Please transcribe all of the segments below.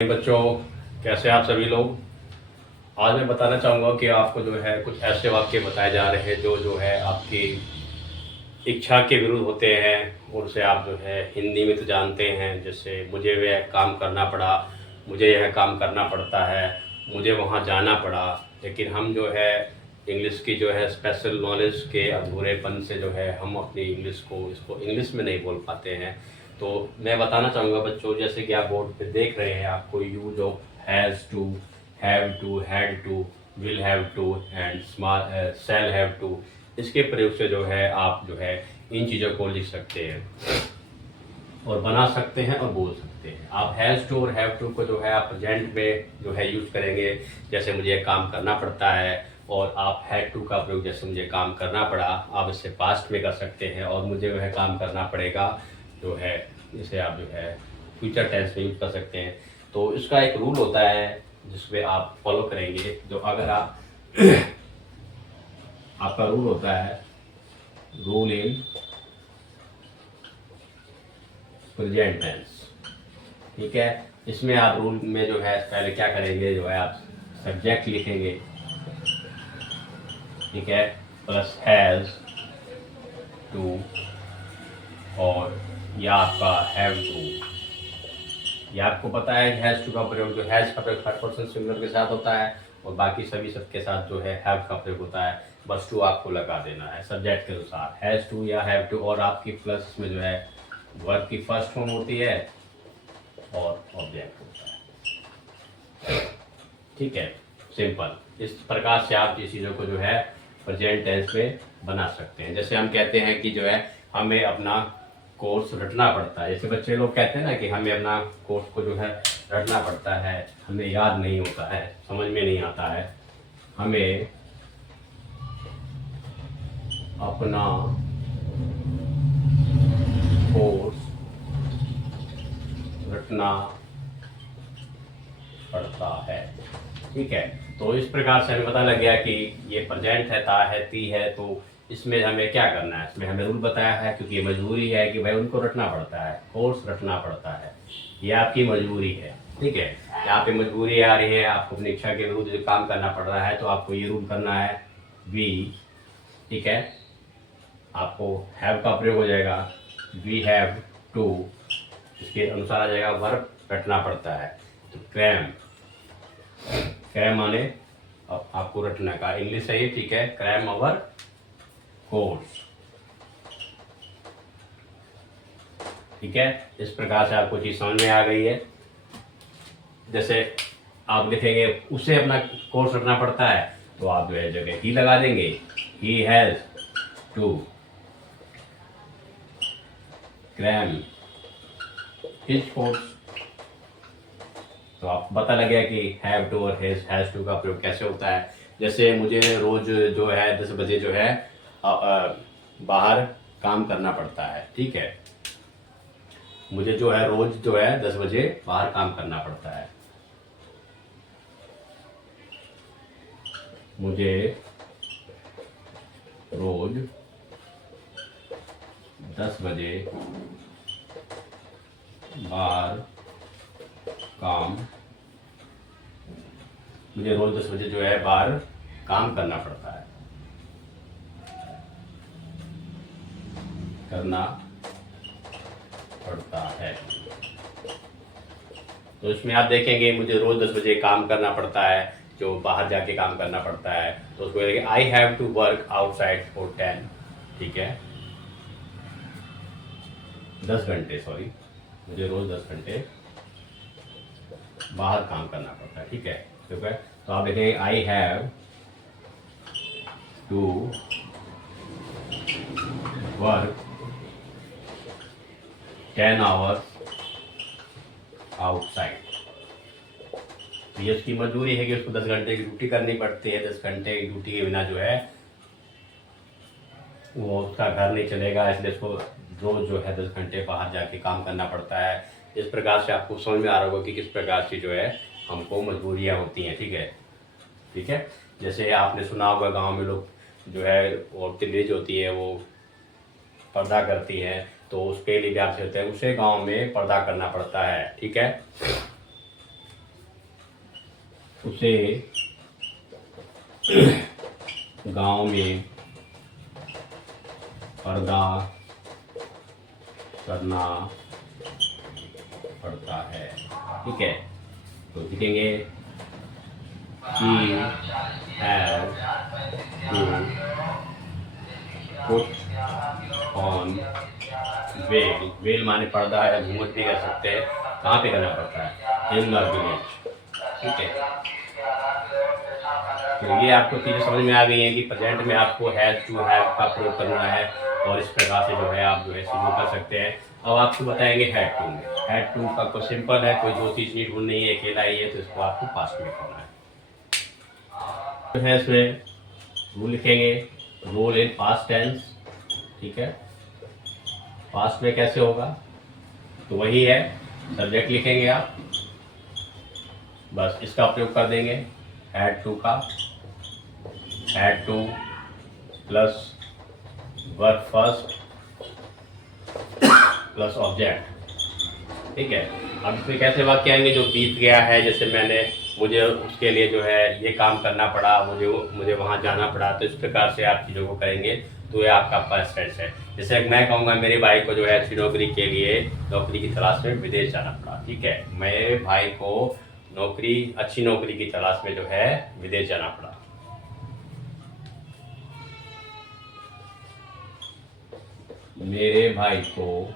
बच्चों, कैसे आप सभी लोग। आज मैं बताना चाहूँगा कि आपको जो है कुछ ऐसे वाक्य बताए जा रहे हैं जो जो है आपकी इच्छा के विरुद्ध होते हैं। उनसे आप जो है हिंदी में तो जानते हैं, जैसे मुझे वह काम करना पड़ा, मुझे यह काम करना पड़ता है, मुझे वहाँ जाना पड़ा। लेकिन हम जो है इंग्लिश की जो है स्पेशल नॉलेज के अधूरेपन से जो है हम अपनी इंग्लिश को इसको इंग्लिश में नहीं बोल पाते हैं। तो मैं बताना चाहूँगा बच्चों, जैसे कि आप बोर्ड पे देख रहे हैं, आपको use of has to, have to, had to, will have to and shall have to, इसके प्रयोग से जो है आप जो है इन चीज़ों को लिख सकते हैं और बना सकते हैं और बोल सकते हैं। आप हैज़ टू और हैव टू को जो है आप प्रेजेंट में जो है यूज करेंगे, जैसे मुझे काम करना पड़ता है। और आप हैड टू का प्रयोग जैसे मुझे काम करना पड़ा, आप इससे पास्ट में कर सकते हैं। और मुझे वह काम करना पड़ेगा जो है इसे आप जो है फ्यूचर टेंस में यूज कर सकते हैं। तो इसका एक रूल होता है जिसमें आप फॉलो करेंगे। जो अगर आप आपका रूल होता है रूल इन प्रेजेंट टेंस, ठीक है। इसमें आप रूल में जो है पहले क्या करेंगे, जो है आप सब्जेक्ट लिखेंगे, ठीक है, प्लस हैज टू और या आपका हैव टू। ये आपको पता है हैज टू का प्रयोग, जो हैज का प्रयोग थर्ड पर्सन सिंगुलर के साथ होता है और बाकी सभी सब के साथ जो है हैव का प्रयोग होता है। बस टू आपको लगा देना है सब्जेक्ट के अनुसार, हैज टू या हैव टू। और आपकी प्लस में जो है वर्ब की फर्स्ट फॉर्म होती है और ऑब्जेक्ट होता है, ठीक है, सिंपल। इस प्रकार से आप ये चीज़ों को जो है प्रेजेंट टेंस में बना सकते हैं। जैसे हम कहते हैं कि जो है हमें अपना कोर्स रटना पड़ता है, जैसे बच्चे लोग कहते हैं ना कि हमें अपना कोर्स को जो है रटना पड़ता है, हमें याद नहीं होता है, समझ में नहीं आता है। हमें अपना कोर्स रटना पड़ता है, ठीक है। तो इस प्रकार से हमें पता लग गया कि ये प्रेजेंट है, ता है, ती है। तो इसमें हमें क्या करना है, इसमें हमें रूल बताया है, क्योंकि ये मजबूरी है कि भाई उनको रटना पड़ता है, कोर्स रटना पड़ता है, ये आपकी मजबूरी है, ठीक है। यहाँ पे मजबूरी आ रही है, आपको अपनी इच्छा के विरुद्ध जो काम करना पड़ रहा है, तो आपको ये रूल करना है वी, ठीक है। आपको हैव का प्रयोग हो जाएगा, वी हैव टू, इसके अनुसार आ जाएगा वर्ब रटना पड़ता है। तो क्रैम, क्रैम माने अब आपको रटना का इंग्लिश है ये, ठीक है, क्रैम अवर कोर्स, ठीक है। इस प्रकार से आपको चीज समझ में आ गई है। जैसे आप लिखेंगे उसे अपना कोर्स रखना पड़ता है, तो आप जो है जगह ही लगा देंगे, he has to cram his course. तो आप पता लग गया कि हैव टू और हैज टू का प्रयोग कैसे होता है। जैसे मुझे रोज जो है 10 बजे जो है बाहर काम करना पड़ता है, ठीक है। मुझे जो है रोज जो है 10 बजे बाहर काम करना पड़ता है। मुझे रोज 10 बजे बाहर काम, मुझे रोज 10 बजे जो है बाहर काम करना पड़ता है, करना पड़ता है। तो इसमें आप देखेंगे मुझे रोज 10 बजे काम करना पड़ता है, जो बाहर जाके काम करना पड़ता है, तो उसको I have to work outside for 10, ठीक है, 10 घंटे, सॉरी, मुझे रोज 10 घंटे बाहर काम करना पड़ता है, ठीक है, ठीक है। तो आप देखेंगे I have to work 10 hours outside. तो ये उसकी मजबूरी है कि उसको 10 घंटे की ड्यूटी करनी पड़ती है। 10 घंटे की ड्यूटी के बिना जो है वो उसका घर नहीं चलेगा, इसलिए उसको रोज जो है 10 घंटे बाहर जाके काम करना पड़ता है। इस प्रकार से आपको समझ में आ रहा होगा कि किस प्रकार से जो है हमको मजबूरियाँ होती हैं, ठीक है, ठीक है। जैसे आपने सुना होगा गांव में लोग जो है औरतें लेज होती है वो पर्दा करती हैं, तो उसके लिए भी आपसे होते हैं, उसे गांव में पर्दा करना पड़ता है, ठीक है। उसे गांव में पर्दा करना पड़ता है। ठीक है, तो लिखेंगे she has to put on veil। veil माने पर्दा है, घूंघट भी कह सकते हैं। कहाँ पे करना पड़ता है? In the village. ठीक है, तो ये आपको चीज़ें समझ में आ गई हैं कि प्रेजेंट में आपको हैज टू हैव का प्रयोग करना है और इस प्रकार से जो है आप जो है शुरू कर सकते हैं। अब आपको बताएंगे हैड टू में। हैड टू का तो सिंपल है, कोई दो चीज़ नहीं ढूंढनी है, अकेला ही है, तो इसको आपको पास्ट में करना है। तो है इसमें रूल लिखेंगे, रोल इन पास्ट टेंस। ठीक है, पास्ट में कैसे होगा? तो वही है, सब्जेक्ट लिखेंगे आप, बस इसका प्रयोग कर देंगे हैड टू का। Had two plus verb first plus object. ठीक है, अब इसमें कैसे वाक्य आएंगे? जो बीत गया है, जैसे मुझे उसके लिए जो है ये काम करना पड़ा, मुझे वहाँ जाना पड़ा, तो इस प्रकार से आप चीज़ों को करेंगे तो ये आपका पास्ट टेंस है। जैसे मैं कहूँगा मेरे भाई को जो है अच्छी नौकरी के लिए नौकरी की तलाश में विदेश जाना पड़ा। ठीक है, मेरे भाई को अच्छी नौकरी की तलाश में जो है विदेश जाना पड़ा। मेरे भाई को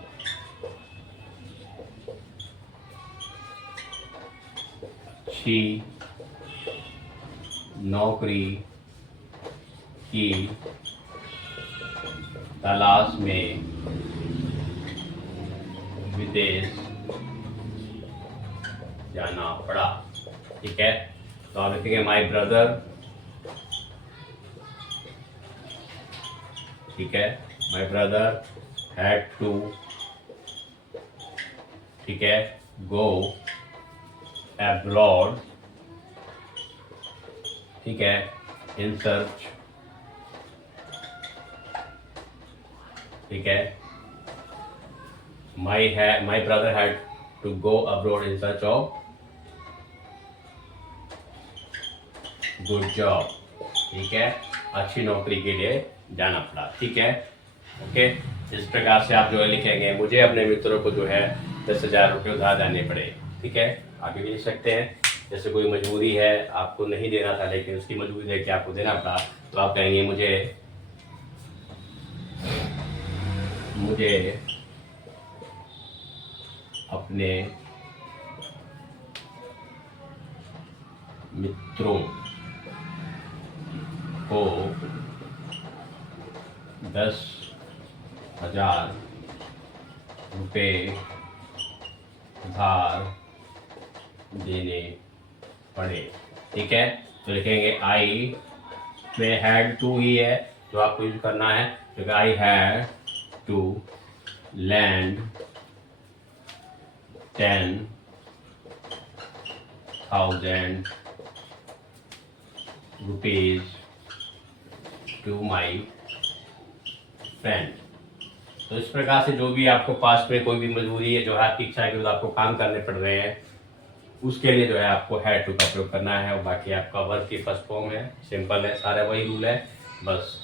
अच्छी नौकरी की तलाश में विदेश जाना पड़ा। ठीक है, तो आप लिखेंगे माई ब्रदर। ठीक है, माई ब्रदर हैड टू, ठीक है, गो एब्रॉड। ठीक है, इन सर्च। ठीक है, my brother had to go abroad in search of good job. ठीक है, अच्छी नौकरी के लिए जाना पड़ा। ठीक है, ओके, इस प्रकार से आप जो है लिखेंगे मुझे अपने मित्रों को जो है 10,000 रुपये उधार देने पड़े। ठीक है, आगे भी लिख सकते हैं, जैसे कोई मजबूरी है, आपको नहीं देना था लेकिन उसकी मजबूरी है कि आपको देना पड़ा, तो आप कहेंगे मुझे अपने मित्रों को 10,000 रुपये उधार देने पड़े। ठीक है, तो लिखेंगे आई में हैड टू ही है जो आपको यूज करना है, क्योंकि I had to lend 10,000 rupees to my friend. तो इस प्रकार से जो भी आपको पास्ट में कोई भी मजबूरी है, जो है आपकी इच्छा के विरुद्ध आपको काम करने पड़ रहे हैं, उसके लिए जो है आपको हैड टू का प्रयोग करना है। और बाकी आपका वर्ब की फर्स्ट फॉर्म है, सिंपल है, सारा वही रूल है, बस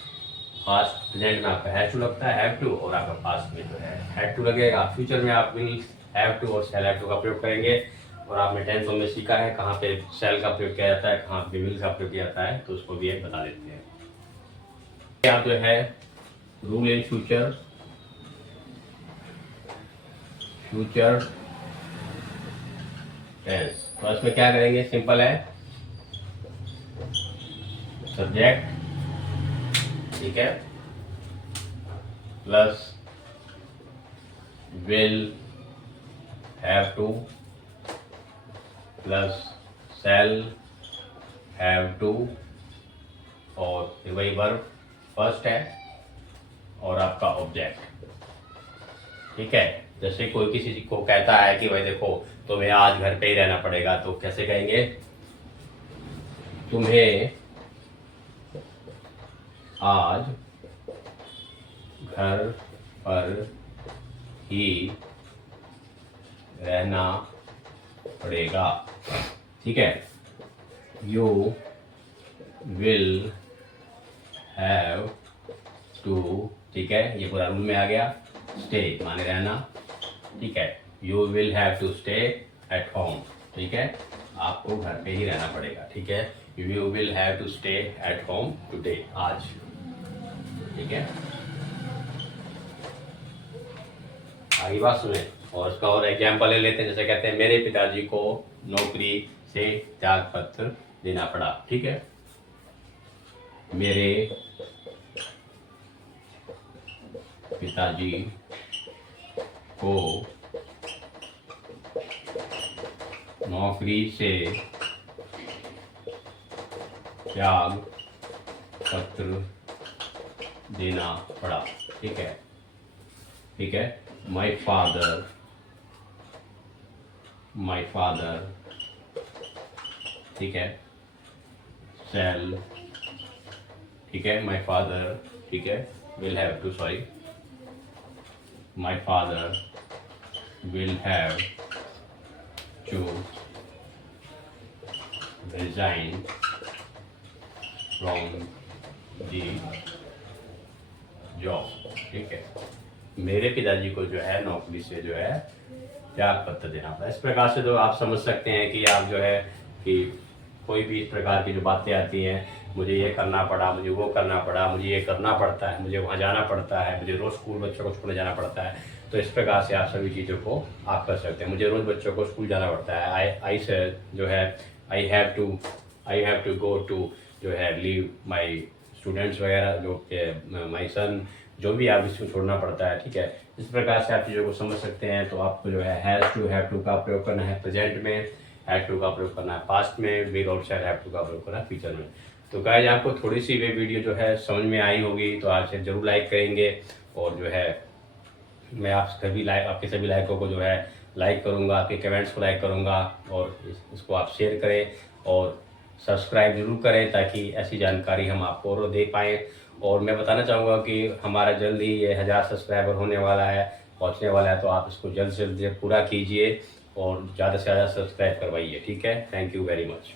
पास्ट प्रेजेंट में आपका हैव टू लगता है, हैव टू, और आपका पास्ट में जो है हैड टू लगेगा। फ्यूचर में आप विल हैव टू और शैल हैव टू का प्रयोग करेंगे। और आपने 10th में सीखा है कहाँ पे शैल का प्रयोग किया जाता है, कहाँ पे विल का प्रयोग किया जाता है, तो उसको भी एक बता देते हैं। क्या जो है रूल इन फ्यूचर टेंस, तो इसमें क्या करेंगे? सिंपल है, सब्जेक्ट, ठीक है, plus will have to plus shall have to, और फिर वही वर्ब फर्स्ट है और आपका ऑब्जेक्ट। ठीक है, जैसे कोई किसी को कहता है कि भाई देखो तुम्हें आज घर पे ही रहना पड़ेगा, तो कैसे कहेंगे? तुम्हें आज घर पर ही रहना पड़ेगा। ठीक है, यू विल हैव टू, ठीक है, ये पूरा रूल में आ गया। स्टे माने रहना, ठीक है, you will have to stay at home, ठीक है, आपको घर पे ही रहना पड़ेगा, ठीक है, you will have to stay at home today, आज, ठीक है। आगे बात सुने और उसका और एग्जाम्पल ले लेते हैं। जैसे कहते हैं मेरे पिताजी को नौकरी से त्याग पत्र देना पड़ा, ठीक है, मेरे पिताजी को नौकरी से त्याग पत्र देना पड़ा, ठीक है, ठीक है, माय फादर, ठीक है, सेल, ठीक है, माय फादर, ठीक है, will have to, sorry, my father will have to resign from the job, ठीक है, मेरे पिताजी को जो है नौकरी से जो है त्याग पत्र देना पड़ा। इस प्रकार से जो आप समझ सकते हैं कि आप जो है कि कोई भी इस प्रकार की जो बातें आती हैं, मुझे ये करना पड़ा, मुझे वो करना पड़ा, मुझे ये करना पड़ता है, मुझे वहाँ जाना पड़ता है, मुझे रोज़ स्कूल बच्चों को स्कूल जाना पड़ता है, तो इस प्रकार से आप सभी चीज़ों को आप कर सकते हैं। मुझे रोज़ बच्चों को स्कूल जाना पड़ता है, आई से जो है I have to go to, जो है लीव माई स्टूडेंट्स वगैरह, जो माई सन, जो भी आप इसको छोड़ना पड़ता है, ठीक है। इस प्रकार से आप चीज़ों को समझ सकते हैं। तो आपको जो है हैज़ टू, हैव टू का प्रयोग करना है प्रेजेंट में, हैड टू का प्रयोग करना है पास्ट में, विल और शैल हैव टू का प्रयोग करना है फ्यूचर में। तो गाइस आपको थोड़ी सी वे वीडियो जो है समझ में आई होगी, तो आप इसे जरूर लाइक करेंगे, और जो है मैं आपके सभी लाइकों को जो है लाइक करूँगा, आपके कमेंट्स को लाइक करूँगा, और इसको आप शेयर करें और सब्सक्राइब जरूर करें, ताकि ऐसी जानकारी हम आपको और दे पाएँ। और मैं बताना चाहूँगा कि हमारा जल्द ही ये 1000 सब्सक्राइबर होने वाला है, पहुँचने वाला है, तो आप इसको जल्द से जल्द पूरा कीजिए और ज़्यादा से ज़्यादा सब्सक्राइब करवाइए, ठीक है। Thank you very much.